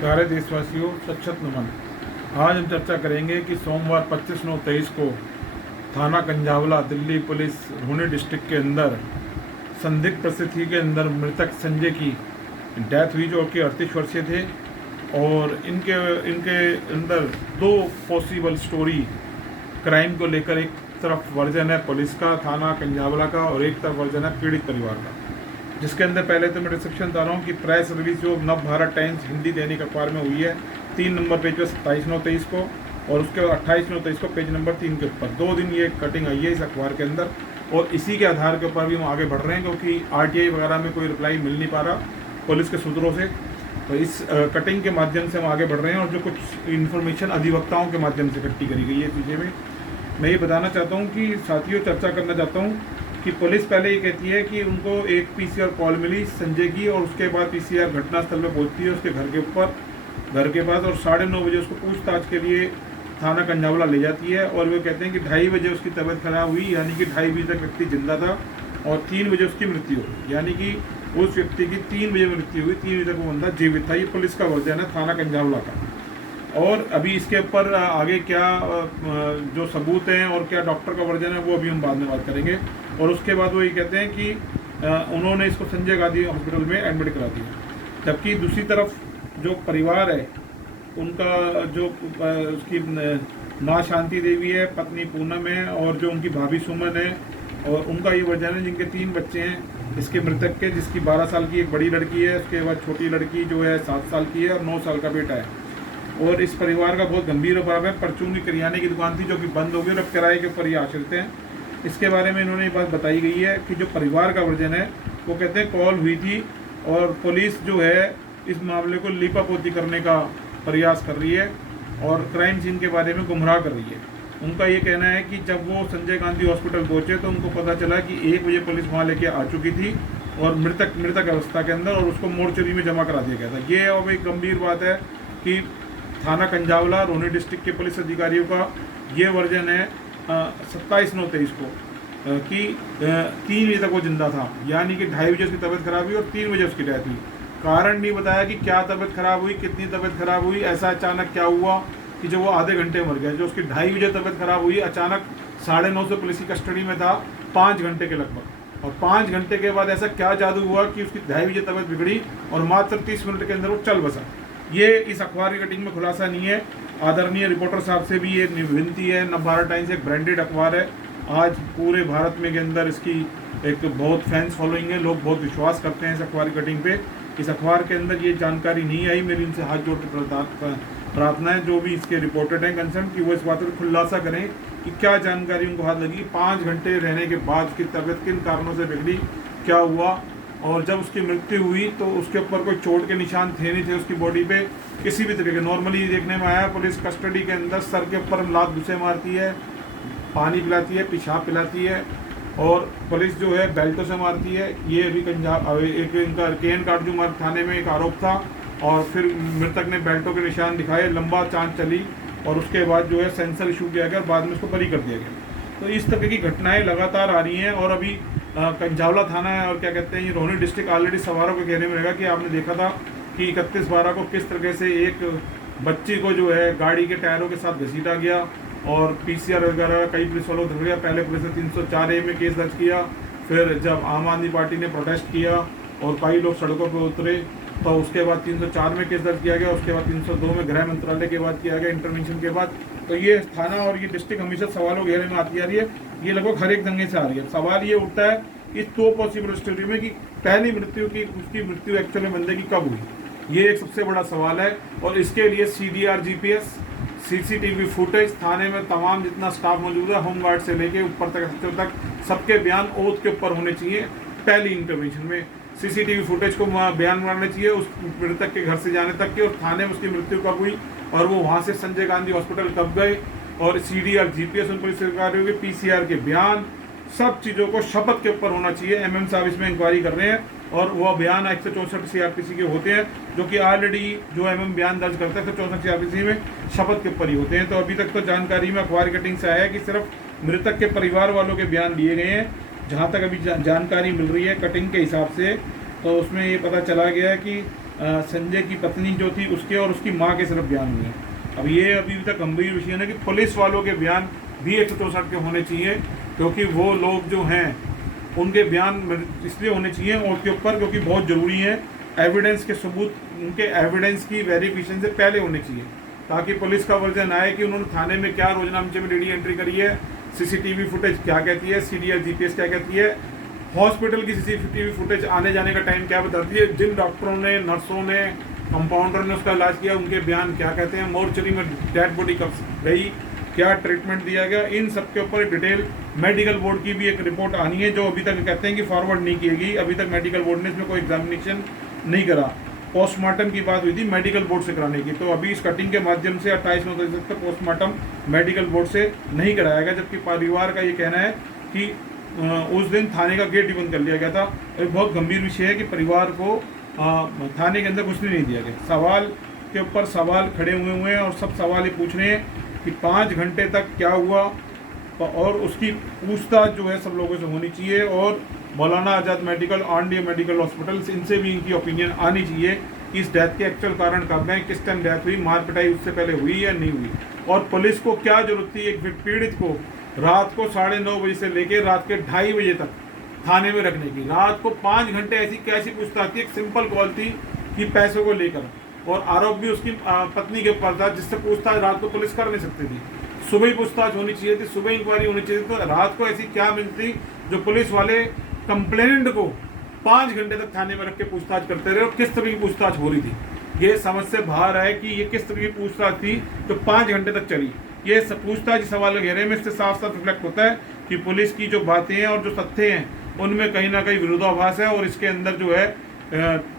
प्यारे देशवासियों, सच्चत नमन। आज हम चर्चा करेंगे कि सोमवार 25/9/23 को थाना कंझावला, दिल्ली पुलिस रोहनी डिस्ट्रिक्ट के अंदर संदिग्ध परिस्थिति के अंदर मृतक संजय की डेथ हुई, जो कि 38 वर्षीय थे। और इनके इनके अंदर दो पॉसिबल स्टोरी क्राइम को लेकर, एक तरफ वर्जन है पुलिस का, थाना कंझावला का, और एक तरफ वर्जन है पीड़ित परिवार का। जिसके अंदर पहले तो मैं डिस्क्रिप्शन बता रहा हूँ कि प्रेस रिलीज जो नवभारत टाइम्स हिंदी दैनिक अखबार में हुई है 3 नंबर पेज पर 27/9/23 को, और उसके बाद 28/9/23 को पेज नंबर 3 के ऊपर 2 दिन ये कटिंग आई है इस अखबार के अंदर। और इसी के आधार के ऊपर भी हम आगे बढ़ रहे हैं, क्योंकि RTI वगैरह में कोई रिप्लाई मिल नहीं पा रहा पुलिस के सूत्रों से। तो इस कटिंग के माध्यम से हम आगे बढ़ रहे हैं, और जो कुछ इन्फॉर्मेशन अधिवक्ताओं के माध्यम से इकट्ठी करी गई है चीज़ें में मैं ये बताना चाहता हूँ कि साथियों, चर्चा करना चाहता हूँ कि पुलिस पहले ये कहती है कि उनको एक PCR कॉल मिली संजय की, और उसके बाद PCR घटनास्थल में पहुंचती है उसके घर के ऊपर, घर के पास, और 9:30 बजे उसको पूछताछ के लिए थाना कंझावला ले जाती है। और वो कहते हैं कि 2:30 बजे उसकी तबीयत खराब हुई, यानी कि 2:30 बजे तक व्यक्ति जिंदा था, और 3 बजे उसकी मृत्यु हुई, यानी कि उस व्यक्ति की 3 बजे मृत्यु हुई, 3 बजे तक वो बंदा जीवित था। ये पुलिस का वर्जन है थाना कंझावला का। और अभी इसके ऊपर आगे क्या जो सबूत हैं और क्या डॉक्टर का वर्जन है, वो अभी हम बाद में बात करेंगे। और उसके बाद वो ये कहते हैं कि उन्होंने इसको संजय गांधी हॉस्पिटल में एडमिट करा दिया। जबकि दूसरी तरफ जो परिवार है उनका, जो उसकी माँ शांति देवी है, पत्नी पूनम है, और जो उनकी भाभी सुमन है, और उनका ये वर्जन है जिनके 3 बच्चे हैं इसके मृतक के, जिसकी 12 साल की एक बड़ी लड़की है, उसके बाद छोटी लड़की जो है 7 साल की है, और 9 साल का बेटा है। और इस परिवार का बहुत गंभीर अभाव है। परचून की करियाने की दुकान थी जो कि बंद हो गई, और अब किराए के ऊपर ये आश्रित हैं। इसके बारे में इन्होंने ये बात बताई गई है कि जो परिवार का वर्जन है वो कहते हैं कॉल हुई थी, और पुलिस जो है इस मामले को लीपापोती करने का प्रयास कर रही है और क्राइम सीन के बारे में गुमराह कर रही है। उनका ये कहना है कि जब वो संजय गांधी हॉस्पिटल पहुंचे तो उनको पता चला कि 1 बजे पुलिस वहाँ लेके आ चुकी थी, और मृतक अवस्था के अंदर, और उसको मोर्चरी में जमा करा दिया गया था। ये अब एक गंभीर बात है कि थाना कंझावला रोहनी डिस्ट्रिक्ट के पुलिस अधिकारियों का ये वर्जन है 27/9/23 को कि 3 बजे तक वो जिंदा था, यानी कि 2:30 बजे उसकी तबीयत खराब हुई और 3 बजे उसकी डेथ हुई। कारण नहीं बताया कि क्या तबीयत खराब हुई, कितनी तबीयत खराब हुई, ऐसा अचानक क्या हुआ कि जब वो आधे घंटे मर गया। जो उसकी 2:30 बजे तबीयत खराब हुई, अचानक 9:30 से पुलिस की कस्टडी में था 5 घंटे के लगभग, और 5 घंटे के बाद ऐसा क्या जादू हुआ कि उसकी 2:30 बजे तबीयत बिगड़ी और मात्र 30 मिनट के अंदर वो चल बसा। ये इस अखबार की कटिंग में खुलासा नहीं है। आदरणीय रिपोर्टर साहब से भी ये विनती है। नवभारत टाइम्स एक ब्रांडेड अखबार है, आज पूरे भारत में के अंदर इसकी एक बहुत फैंस फॉलोइंग है, लोग बहुत विश्वास करते हैं इस अखबार की कटिंग पे। इस अखबार के अंदर ये जानकारी नहीं आई। मेरी इनसे हाथ जोड़ के प्रार्थना है जो भी इसके रिपोर्टेड हैं कंसर्न, कि वो इस बात पर खुलासा करें कि क्या जानकारी उनको हाथ लगी, 5 घंटे रहने के बाद उसकी तबीयत किन कारणों से बिगड़ी, क्या हुआ, और जब उसकी मृत्यु हुई तो उसके ऊपर कोई चोट के निशान थे नहीं थे उसकी बॉडी पे किसी भी तरीके के। नॉर्मली देखने में आया पुलिस कस्टडी के अंदर सर के ऊपर लात घुसे मारती है, पानी पिलाती है, पेशाब पिलाती है, और पुलिस जो है बेल्टों से मारती है। ये अभी एक इनका केन काटजू थाने में एक आरोप था, और फिर मृतक ने बेल्टों के निशान दिखाए, लंबा जांच चली, और उसके बाद जो है सेंसर इशू किया गया और बाद में उसको बरी कर दिया गया। तो इस तरह की घटनाएं लगातार आ रही हैं। और अभी कंझावला थाना है, और क्या कहते हैं, ये रोहनी डिस्ट्रिक्ट ऑलरेडी सवारों के कहने में रहेगा कि आपने देखा था कि 31/12 को किस तरह से एक बच्ची को जो है गाड़ी के टायरों के साथ घसीटा गया, और PCR वगैरह कई पुलिस वालों को धर गया। पहले पुलिस ने 304A में केस दर्ज किया, फिर जब आम आदमी पार्टी ने प्रोटेस्ट किया और कई लोग सड़कों पर उतरे तो उसके बाद 304 में केस दर्ज किया गया, उसके बाद 302 में गृह मंत्रालय के बाद किया गया इंटरवेंशन के बाद। तो ये थाना और ये डिस्ट्रिक्ट हमेशा सवालों घेरे में आती आ रही है। ये लगभग हर एक दंगे से आ रही है। सवाल ये उठता है इस 2 पॉसिबल स्टोरी में कि पहली मृत्यु की, उसकी मृत्यु एक्चुअली बंदे की कब हुई, ये एक सबसे बड़ा सवाल है। और इसके लिए CDR GPS CCTV फुटेज, थाने में तमाम जितना स्टाफ मौजूद है, होमगार्ड से लेके ऊपर तक सबके बयान ओथ के ऊपर होने चाहिए। पहली इंटरवेंशन में CCTV फुटेज को बयान मारने चाहिए उस मृतक के घर से जाने तक के, और थाने में उसकी मृत्यु कब हुई, और वो वहाँ से संजय गांधी हॉस्पिटल कब गए, और CDR GPS उन पुलिस अधिकारियों के PCR के बयान, सब चीज़ों को शपथ के ऊपर होना चाहिए। MM साहब इसमें इंक्वायरी कर रहे हैं, और वह बयान 164 CRPC के होते हैं, जो कि ऑलरेडी जो MM बयान दर्ज करते हैं 164 CRPC में शपथ के ऊपर ही होते हैं। तो अभी तक तो जानकारी में अखबार कटिंग से आया है कि सिर्फ मृतक के परिवार वालों के बयान लिए गए हैं। जहाँ तक अभी जानकारी मिल रही है कटिंग के हिसाब से, तो उसमें ये पता चला गया है कि संजय की पत्नी जो थी उसके और उसकी माँ के सिर्फ बयान हुए। अब ये अभी तक गंभीर विषय है कि पुलिस वालों के बयान भी 164 के होने चाहिए, क्योंकि वो लोग जो हैं उनके बयान इसलिए होने चाहिए उसके ऊपर क्योंकि बहुत ज़रूरी है। एविडेंस के सबूत उनके एविडेंस की वेरिफिकेशन से पहले होने चाहिए, ताकि पुलिस का वर्जन आए कि उन्होंने थाने में क्या रोजनामचे में डेली एंट्री करी है, सीसीटीवी फुटेज क्या कहती है, सीडीआर जीपीएस क्या कहती है, हॉस्पिटल की सीसीटीवी फुटेज आने जाने का टाइम क्या बताती है, जिन डॉक्टरों ने, नर्सों ने, कंपाउंडर ने उसका इलाज किया उनके बयान क्या कहते हैं, मोर्चरी में डेड बॉडी कब गई, क्या ट्रीटमेंट दिया गया, इन सब के ऊपर डिटेल मेडिकल बोर्ड की भी एक रिपोर्ट आनी है, जो अभी तक कहते हैं कि फॉरवर्ड नहीं की गई। अभी तक मेडिकल बोर्ड ने इसमें कोई एग्जामिनेशन नहीं करा। पोस्टमार्टम की बात हुई थी मेडिकल बोर्ड से कराने की, तो अभी इस कटिंग के माध्यम से 28/9 तक पोस्टमार्टम मेडिकल बोर्ड से नहीं कराया गया, जबकि परिवार का ये कहना है कि उस दिन थाने का गेट ही बंद कर लिया गया था। एक बहुत गंभीर विषय है कि परिवार को थाने के अंदर घुसने नहीं दिया गया। सवाल के ऊपर सवाल खड़े हुए हैं और सब सवाल ये पूछ रहे हैं कि 5 घंटे तक क्या हुआ, और उसकी पूछताछ जो है सब लोगों से होनी चाहिए। और मौलाना आज़ाद मेडिकल, आनडीए मेडिकल हॉस्पिटल, इनसे भी इनकी ओपिनियन आनी चाहिए कि इस डेथ के एक्चुअल कारण कब है, किस टाइम डेथ हुई, मार पिटाई उससे पहले हुई या नहीं हुई, और पुलिस को क्या जरूरत थी एक पीड़ित को रात को 9:30 बजे से लेकर रात के 2:30 बजे तक थाने में रखने की। रात को 5 घंटे ऐसी कैसी पूछताछ थी? एक सिंपल कॉल थी कि पैसों को लेकर, और आरोप भी उसकी पत्नी के ऊपर था, जिससे पूछताछ रात को पुलिस कर नहीं सकती थी। सुबह ही पूछताछ होनी चाहिए थी, सुबह इंक्वायरी होनी चाहिए थी। तो रात को ऐसी क्या मिलती जो पुलिस वाले कंप्लेनेंट को 5 घंटे तक थाने में रख के पूछताछ करते रहे, और किस तरह की पूछताछ हो रही थी? ये समझ से बाहर है कि ये किस तरह की पूछताछ थी जो 5 घंटे तक चली। ये पूछताछ सवाल घेरे में इससे साफ साफ रिफ्लेक्ट होता है कि पुलिस की जो बातें हैं और जो तथ्य हैं उनमें कहीं ना कहीं विरोधाभास है। और इसके अंदर जो है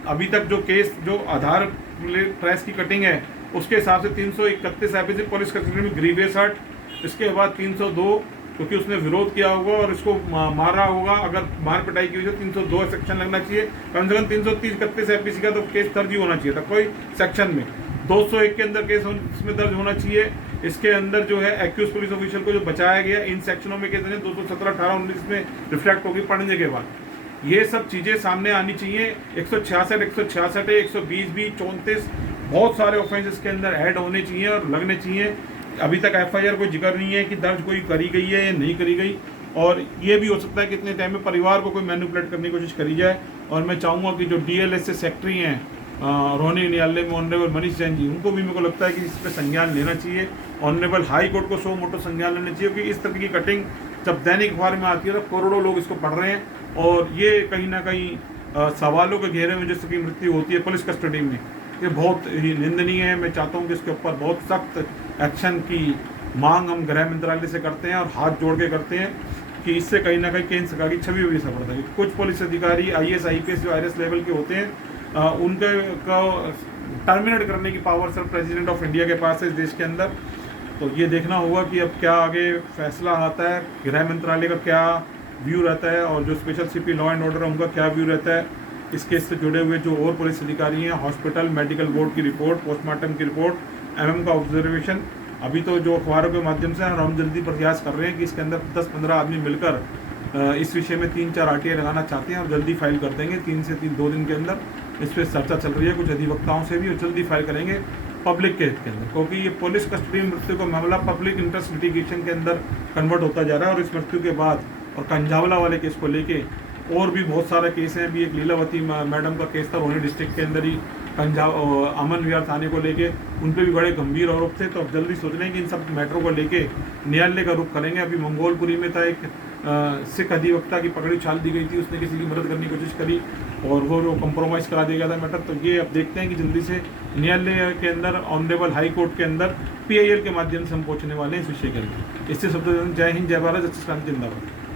अभी तक जो केस, जो आधार प्रेस की कटिंग है उसके हिसाब से 331 एफआईआर पुलिस कस्टडी में ग्रीवियस हर्ट, इसके बाद 302 क्योंकि उसने विरोध किया होगा और इसको मारा होगा, अगर मार पिटाई की हुई तो 302 सेक्शन लगना चाहिए। कम से कम 331 एफआईआर का तो केस दर्ज ही होना चाहिए था कोई सेक्शन में। 201 के अंदर केस इसमें दर्ज होना चाहिए। इसके अंदर जो है एक्यूज पुलिस ऑफिशियल को जो बचाया गया इन सेक्शनों में केस 217, 18, 19 में रिफ्लेक्ट होगी पढ़ने के बाद। ये सब चीज़ें सामने आनी चाहिए। 166, 166, 120 भी, 34 बहुत सारे ऑफेंसेस के अंदर ऐड होने चाहिए और लगने चाहिए। अभी तक एफआईआर कोई जिक्र नहीं है कि दर्ज कोई करी गई है या नहीं करी गई, और ये भी हो सकता है कि इतने टाइम में परिवार को कोई मैनिपुलेट करने की कोशिश करी जाए। और मैं चाहूँगा कि जो डीएलएस से सेक्रेटरी हैं रोहिणी न्यायालय में ऑनरेबल मनीष जैन जी, उनको भी मेरे को लगता है कि इस पर संज्ञान लेना चाहिए। ऑनरेबल हाई कोर्ट को सो मोटो संज्ञान लेना चाहिए, क्योंकि इस तरह की कटिंग जब दैनिक अखबार में आती है तो करोड़ों लोग इसको पढ़ रहे हैं, और ये कहीं ना कहीं सवालों के घेरे में जिसकी मृत्यु होती है पुलिस कस्टडी में, ये बहुत ही निंदनीय है। मैं चाहता हूँ कि इसके ऊपर बहुत सख्त एक्शन की मांग हम गृह मंत्रालय से करते हैं और हाथ जोड़ के करते हैं कि इससे कहीं ना कहीं केंद्र सरकार की छवि भी सफल है। कुछ पुलिस अधिकारी IAS IPS जो IRS लेवल के होते हैं उनके को टर्मिनेट करने की पावर सिर्फ प्रेसिडेंट ऑफ इंडिया के पास है इस देश के अंदर। तो ये देखना होगा कि अब क्या आगे फैसला आता है, गृह मंत्रालय का क्या व्यू रहता है, और जो special CP law and order उनका क्या व्यू रहता है। इस केस से जुड़े हुए जो और पुलिस अधिकारी हैं, हॉस्पिटल, मेडिकल बोर्ड की रिपोर्ट, पोस्टमार्टम की रिपोर्ट, MM का ऑब्जर्वेशन, अभी तो जो अखबारों के माध्यम से हम जल्दी प्रयास कर रहे हैं कि इसके अंदर 10-15 आदमी मिलकर इस विषय में 3-4 RTI लगाना चाहते हैं और जल्दी फाइल कर देंगे। 3 से 2 दिन के अंदर इस पर चर्चा चल रही है कुछ अधिवक्ताओं से भी, और जल्दी फाइल करेंगे पब्लिक के हित के अंदर, क्योंकि ये पुलिस कस्टडी मृत्यु का मामला पब्लिक इंटरेस्ट लिटिगेशन के अंदर कन्वर्ट होता जा रहा है। और इस मृत्यु के बाद और कंजावला वाले केस को लेके और भी बहुत सारे केस हैं। अभी एक लीलावती मैडम का केस था रोहिणी डिस्ट्रिक्ट के अंदर ही, अमन विहार थाने को लेके, उन पर भी बड़े गंभीर आरोप थे। तो अब जल्दी सोच रहे हैं कि इन सब मैटरों को लेके न्यायालय का रुख करेंगे। अभी मंगोलपुरी में था एक सिख अधिवक्ता की पकड़ी छाल दी गई थी, उसने किसी की मदद करने की कोशिश करी और वो कंप्रोमाइज़ करा दिया गया था मैटर। तो ये अब देखते हैं कि जल्दी से न्यायालय के अंदर, ऑनरेबल हाई कोर्ट के अंदर PIL के माध्यम से हम पहुँचने वाले हैं इस विषय के अंदर। इससे सब जय हिंद, जय भारत, जस्टिस क्रांति जिंदाबाद।